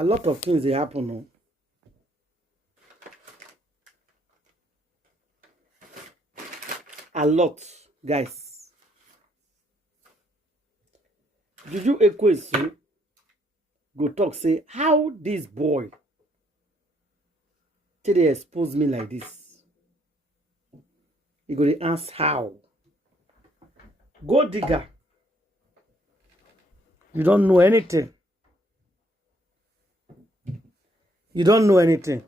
A lot of things they happen. No? A lot, guys. Juju Ekwesu go talk say how this boy till they expose me like this. He go to ask how. Go digger. You don't know anything. You don't know anything.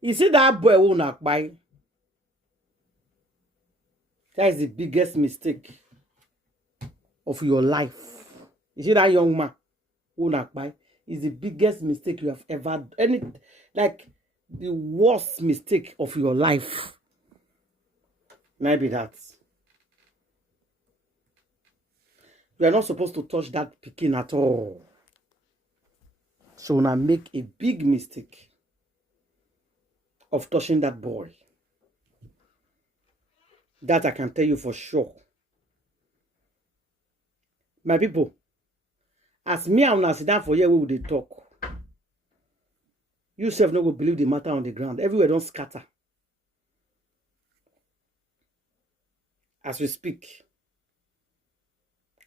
You see that boy who not buy. That is the biggest mistake of your life. You see that young man who not buy is the biggest mistake you have ever done. Like the worst mistake of your life. Maybe that. You are not supposed to touch that Pikin at all. So now make a big mistake of touching that boy. That I can tell you for sure. My people, as me and una sit down for here, we will talk. You self no go believe the matter on the ground. Everywhere don't scatter. As we speak,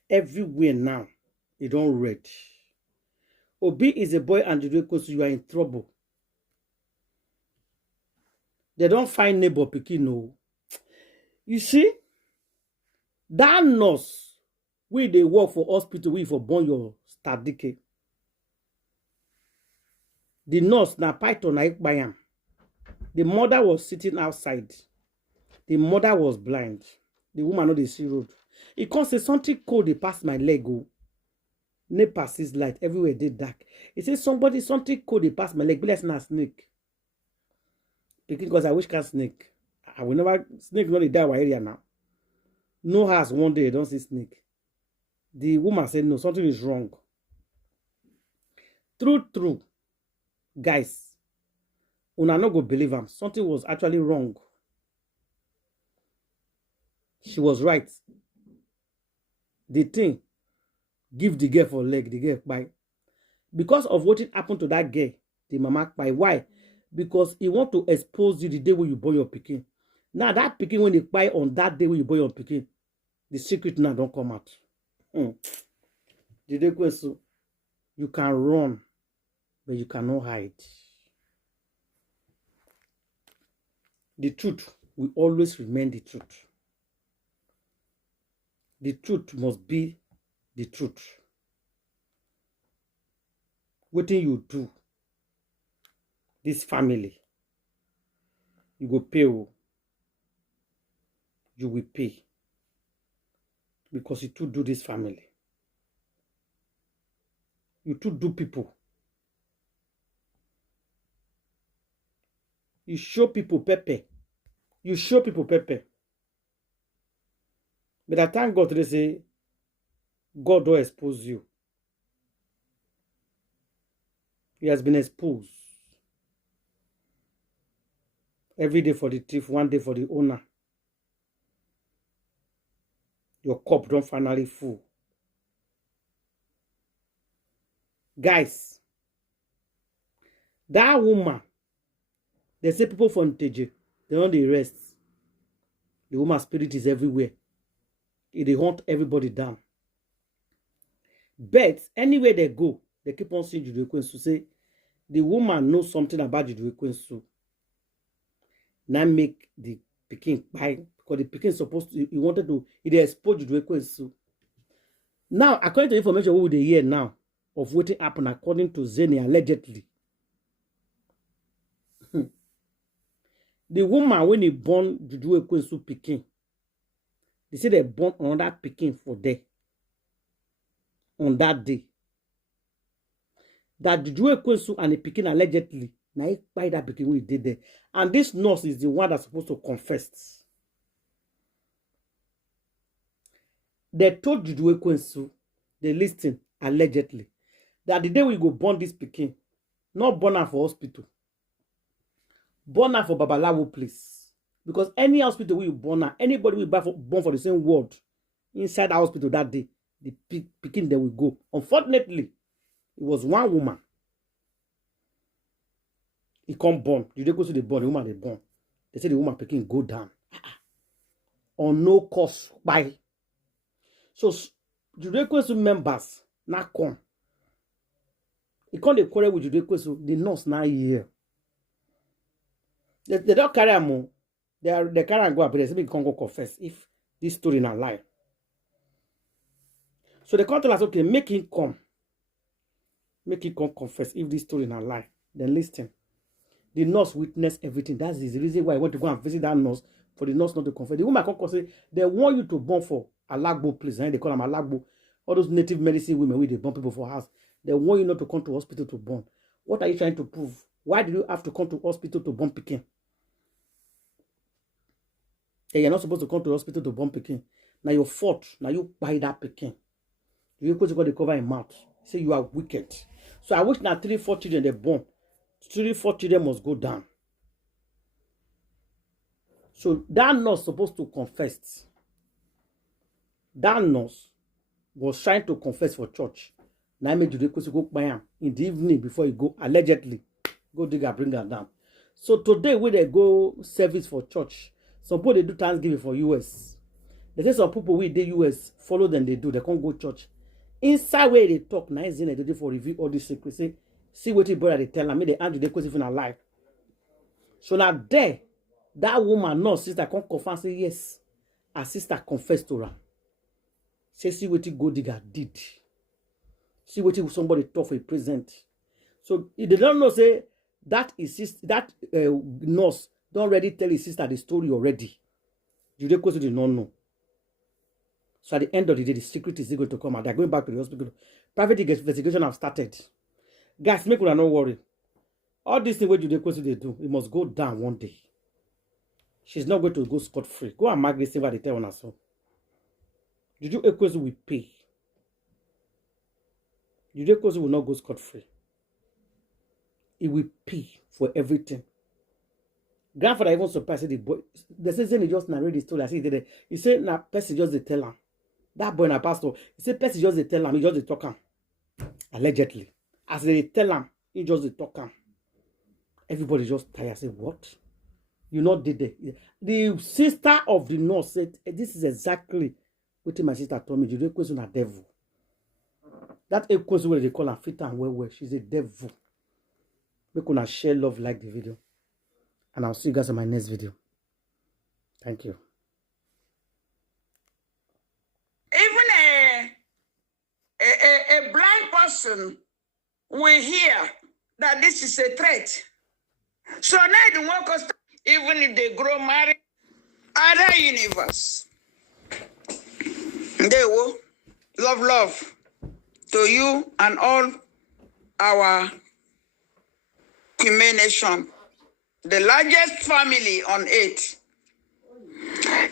everywhere now, it don't red. Obi is a boy and Yuledochi, you are in trouble. They don't find neighbor Pikin, no. You see, that nurse, we they work for hospital, we for born your stardike. The nurse, na python, na ikbayam. The mother was sitting outside. The mother was blind. The woman on the sea road. It can't say something cold, they passed my leg. Oh. Ne passes light. Everywhere they dark. It says something cold, they passed my leg. But let's not snake. Because I wish can snake. I will never snake not die our area now. No house one day, don't see snake. The woman said, no, something is wrong. True. Guys, una not go believe him. Something was actually wrong. She was right. The thing give the girl for leg, the girl by. Because of what happened to that girl, the mama by. Why? Because he want to expose you the day when you born your Pikin. Now that Pikin, when they buy on that day when you born your Pikin, the secret now don't come out. The day question, you can run, but you cannot hide. The truth will always remain the truth. The truth must be the truth. What do you do? This family, you go pay. You will pay. Because you too do this family. You too do people. You show people pepper. You show people pepper. But I thank God they say, God don't expose you. He has been exposed. Every day for the thief, one day for the owner. Your cup don't finally full. Guys, that woman, they say people from Iteje, they don't dey rest. The woman's spirit is everywhere. They hunt everybody down. But anywhere they go, they keep on seeing Yuledochi to say the woman knows something about Yuledochi. Now make the Pikin buy because the Pikin supposed to, he wanted to, he expose Yuledochi. Now, according to the information we hear now of what happened according to Zaynedochi allegedly, the woman when he born Yuledochi Pikin, they say they born another Pikin for there on that day. That Yuledochi and the Pikin allegedly now he buy that Pikin we did there, and this nurse is the one that's supposed to confess. They told Yuledochi, they listen allegedly, that the day we go born this Pikin, not born her for hospital, born her for Babalawo place. Because any hospital we born her, anybody we born for the same ward inside the hospital that day, the Pikin there will go. Unfortunately, it was one woman He come born. Judy goes to the born, the woman they born. They say the woman Pikin go down. On no cost by. So Judy goes to members now come. He can't dey quarrel with Judy goes to the nurse now here. They don't carry a more. They carry and go up, but they say they can't go confess if this story not lie. So they come tell us, okay, make him come. Make him come confess if this story not lie. Then listen. The nurse witnessed everything. That's the reason why I want to go and visit that nurse, for the nurse not to confess. The woman come say they want you to born for Alagbo place. They call them Alagbo. All those native medicine women with they born people for house. They want you not to come to hospital to born. What are you trying to prove? Why do you have to come to hospital to born Pikin? And you're not supposed to come to hospital to born Pikin. Now your fault. Now you buy that Pikin. You go to cover your mouth. Say you are wicked. So I wish now 3-4 children they born. 3-4 children must go down. So that nurse supposed to confess. That nurse was trying to confess for church. Now I made you go by him in the evening before you go, allegedly. Go dig her, bring her down. So today when they go service for church, some people they do Thanksgiving for US. They say some people with the US follow them, they do, they can't go church. Inside where they talk, now is in for review all these secrets. Say, see what your brother they tell them, they answer the question even alive. So now there, that woman, no sister, come confess, say yes. Her sister confessed to her. Say, see what go digger did. See what somebody talk for a present. So if they don't know, say that is that nurse don't already tell his sister the story already. You did not know. So at the end of the day, the secret is going to come out. They're going back to the hospital. Private investigation have started. Guys, make una not worry. All these things what you they do, it must go down one day. She's not going to go scot-free. Go and mark this thing what they tell on us. Juju Xpose will pay. Juju Xpose will not go scot-free. It will pay for everything. Grandfather even surprised the boy. The season he just narrated the story. I see he said, "Na person just they tell him. That boy na pastor. He said, person just they tell him. He just they talk him. Allegedly, as they tell him, he just they talk him. Everybody just tired. Say what? You not did it. The sister of the nurse said, "This is exactly what my sister told me. You don't question a devil. That Xpose where they call her fit and well. She's a devil. We gonna share love, like the video." And I'll see you guys in my next video. Thank you. Even a blind person will hear that this is a threat. So now the workers, even if they grow married, other universe, they will love to you and all our Queenmay nation. The largest family on earth.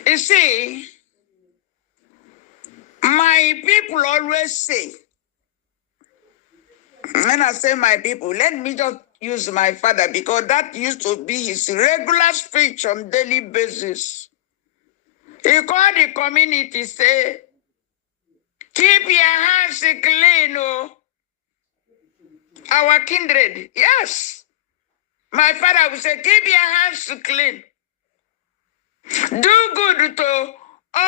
You see, my people always say, when I say my people, let me just use my father because that used to be his regular speech on daily basis. He called the community, say, keep your hands clean, oh, our kindred. Yes. My father would say, keep your hands clean. Do good to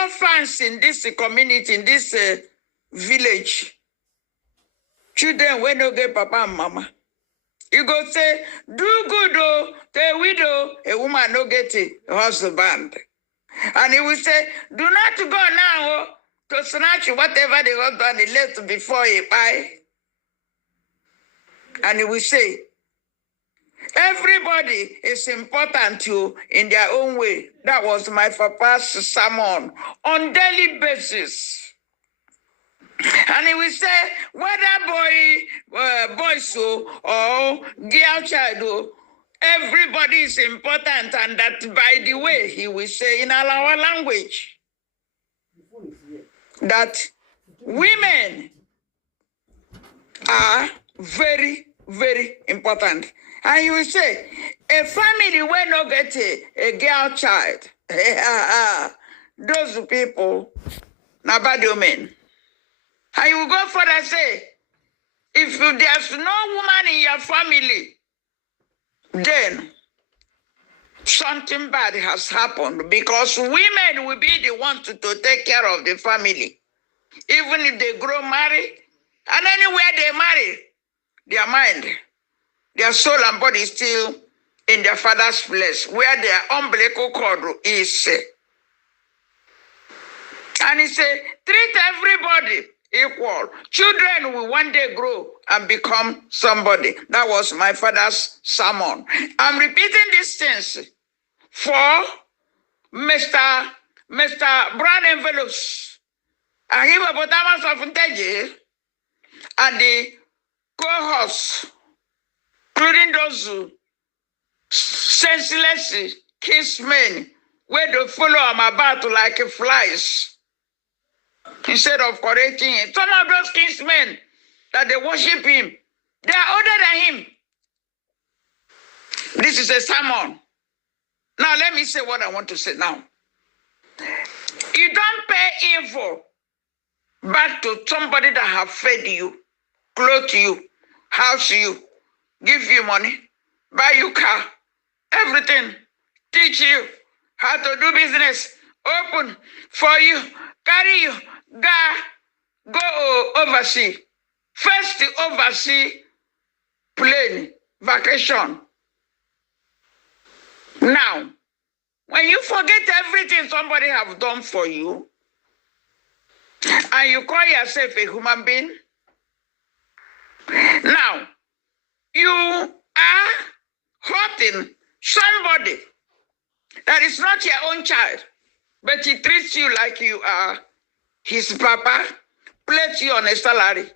orphans in this community, in this village. Children when no get papa and mama. You go say, do good to a widow, a woman no get a husband. And he will say, do not go now to snatch whatever the husband left before he buy. And he will say, everybody is important to in their own way. That was my papa's sermon on daily basis. And he will say, whether boy so or girl child, everybody is important, and that by the way, he will say in our language that women are very, very important. And you will say, a family will not get a girl child. Those people, na bad omen. And you will go further say, if there's no woman in your family, then something bad has happened because women will be the ones to take care of the family. Even if they grow married, and anywhere they marry, their mind, their soul and body is still in their father's place, where their umbilical cord is. And he said, treat everybody equal. Children will one day grow and become somebody. That was my father's sermon. I'm repeating these things for Mr. Brown Envelopes, and hippopotamus of Iteje, and the co-hosts, including those senseless kinsmen, where they follow him about like flies, instead of correcting him. Some of those kinsmen that they worship him, they are older than him. This is a sermon. Now let me say what I want to say now. You don't pay evil back to somebody that have fed you, clothed you, house you, give you money, buy you car, everything, teach you how to do business, open for you, carry you, go overseas. First the overseas plane, vacation. Now, when you forget everything somebody have done for you, and you call yourself a human being, now, you are hurting somebody that is not your own child, but he treats you like you are his papa, places you on a salary,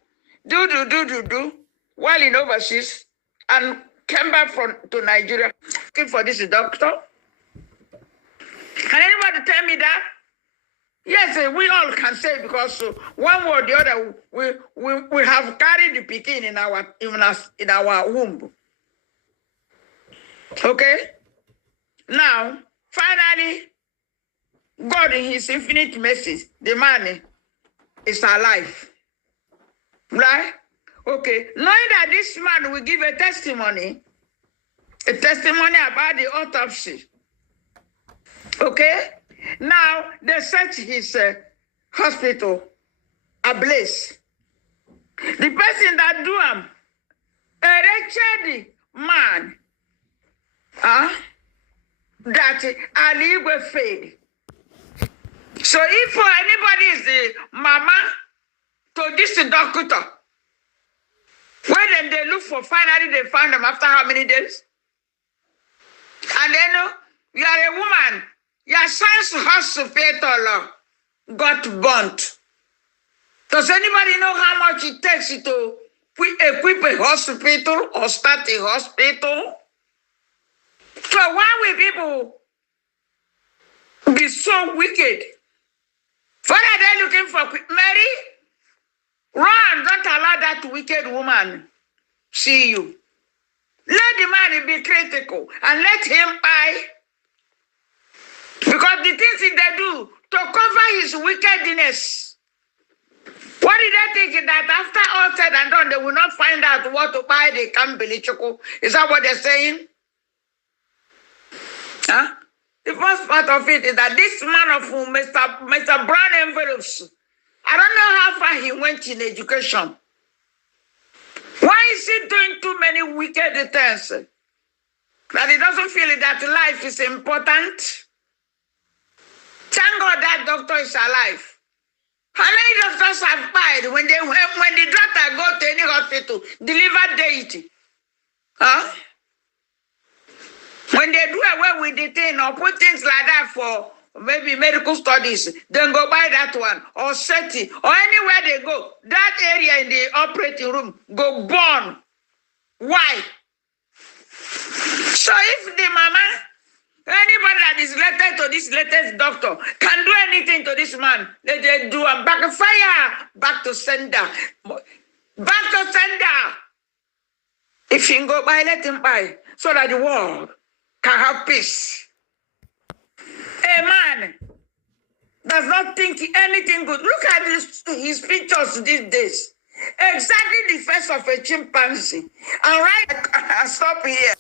do, while in overseas, and came back to Nigeria looking for this doctor. Can anybody tell me that? Yes, we all can say, because one way or the other, we have carried the Pikin in our womb. Okay? Now, finally, God in his infinite mercy, the man is alive. Right? Okay. Knowing that this man will give a testimony about the autopsy. Okay? Now, they search his hospital ablaze. The person that do him, a wretched man, that ibeh failed. So if anybody is the mama to this doctor, when they look for, finally they find them after how many days? And then you are a woman, your son's hospital got burnt. Does anybody know how much it takes to equip a hospital or start a hospital? So why will people be so wicked? What are they looking for? Mary, run, don't allow that wicked woman see you. Let the man be critical and let him buy. Because the things they do to cover his wickedness. What did they think that after all said and done, they will not find out what to buy? They can't believe Choco. Is that what they're saying? Huh? The first part of it is that this man of whom Mr. Brown Envelopes, I don't know how far he went in education. Why is he doing too many wicked things? That he doesn't feel that life is important? Thank God that doctor is alive. How many doctors have died when the doctor go to any hospital, deliver deity? Huh? When they do away with the thing or put things like that for maybe medical studies, then go buy that one or SETI or anywhere they go, that area in the operating room go burn. Why? So if the mama, anybody that is related to this latest doctor can do anything to this man, they do a backfire, back to sender. Back to sender. If he can go buy, let him buy, so that the world can have peace. A man does not think anything good. Look at his pictures these days. Exactly the face of a chimpanzee. And right, I stop here.